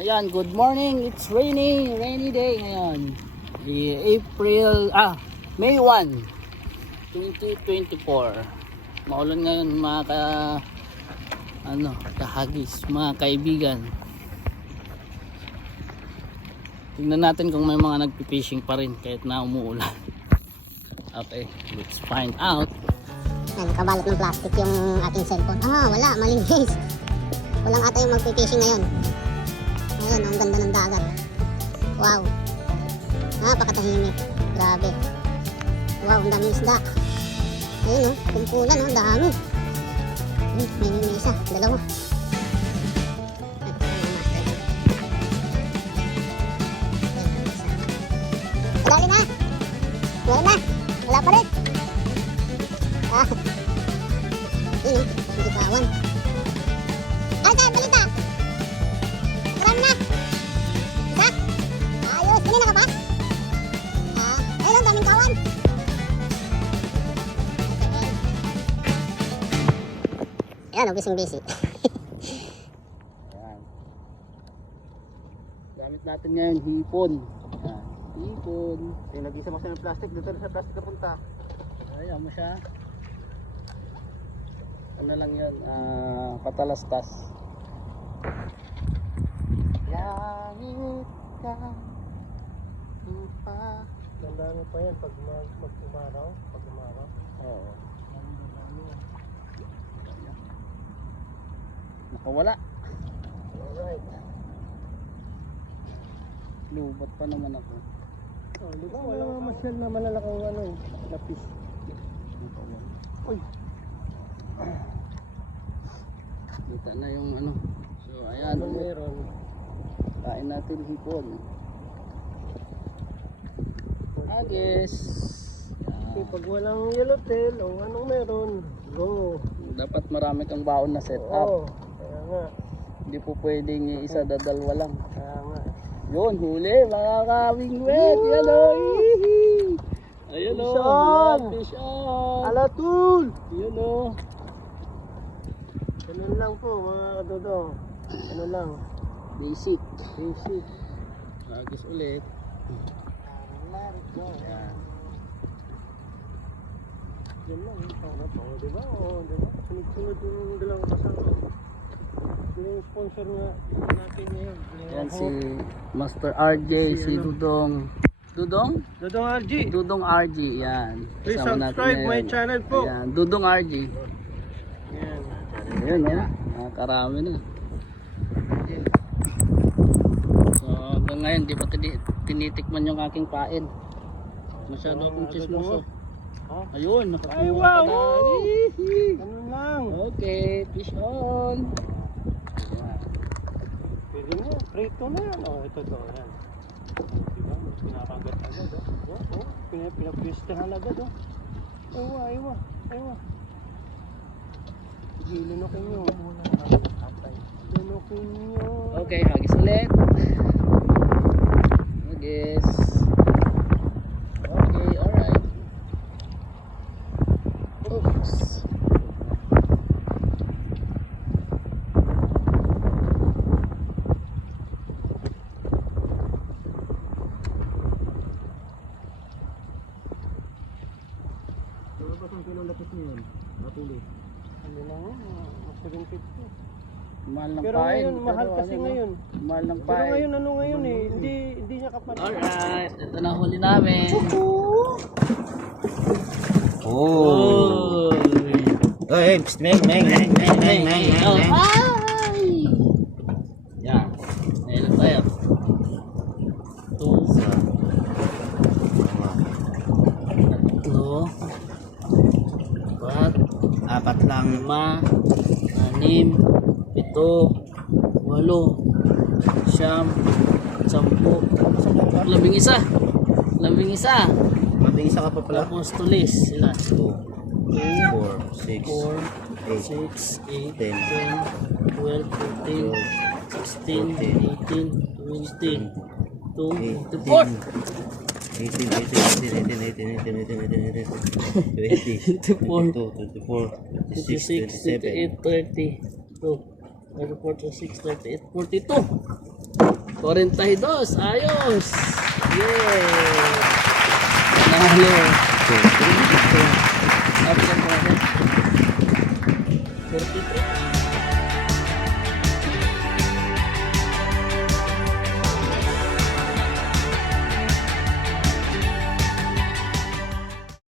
Ayan, good morning. It's rainy day ngayon. May 1, 2024. Maulan ngayon mga kahagis, mga kaibigan. Tingnan natin kung may mga nagpi-fishing pa rin kahit na umuulan. Okay, let's find out. Nakabalot ng plastic yung aking cellphone. Wala, malinis. Walang ata yung magpipishing ngayon. Ayan, ang ganda ng dagat. Wow. Napakatahimik. Grabe. Wow, ang daming isda. Ayun kumpulan ang dami. May isa, dalawa. Dali na. Wala na. Wala pa rin. Yun hindi kawan. Ay, kaya balita. Marami na. Isa. Ayos, kanina ka ba? Ayun ang daming kawan. Ayan, busy. Ayan. Gamit natin ngayon, hipon. Ayan, hipon. Nag-isa mo siya ng plastic, dito sa plastic na punta. Ayaw mo siya. Ano lang yun, patalastas. Langit ka pa. Gandaan pa yan pag mag-umaraw. Oo. Nakawala. Alright. Lubat pa naman ako. Di ba walang masyal na malalakang lapis. Uy. Kita na yung So ayan, Ano meron? kain natin hipon. Agis. Kasi pag walang yellowtail o anong meron, go. Dapat marami kang baon na set Oo. up. Kaya nga. Hindi po pwedeng isa dadalwa lang. Kaya nga. Yun, huli, mga ka-wingwet. Yan o. Ayun o. Fish on. Fish on. Alatul! Yun o. Ganun lang po mga kadodong. Ano lang. Basic. Basic. Agis ulit. Let it go. Yan. Yan lang. Para po. Diba? O, diba? Sunod-sunod yung dalawang kasama. Yung sponsor nga natin ngayon. Yan si Master RJ, si Dudong. Dudong? Dodong RG. Dudong RG, yan. Please Kasama natin subscribe my ngayon. channel po. Yan, Dudong RG. Yan. Ayun o, nakakarami na. So hanggang ngayon di pa tinitikman yung aking pain. Masyado akong chismoso. Ayun, nakakuha Ay, ka wow! na. Ganun lang. Okay, fish on. Pwede na. Prito na yan. O, ito to. Yan. Diba? Pinakagat agad. Pinapwistahan agad. Aywa. Gilunokin nyo. Gilunokin nyo. Okay, hagis ulit. Hagis. Okay, alright. Oops. Ano ba ang kilo lapis nyo yun? Matuloy. Ano lang yun? Mas 750. Mahal ng Pero pain. ngayon, mahal Pero kasi ngayon. Mahal ng Pero pain. ngayon, ngayon eh. Hindi niya kapalit. Alright, ito na huli namin. Oh. Hey, meng. Ay! Yan. Ngayon tayo. 2, 3, 4, Apat lang. 5, 6, 7, 8, 9, 10, 11. Labing isa. Mabing isa ka pa pala. Tapos tulis sila. 2, 4, 6, 4, 6, 8, 10, 10, 12, 14, 16, 18, 20, 24. 26, 28, 30, 34, 36, 38, 42. 42. Ayos. Yeah. Nahalo. Absent natin. 43.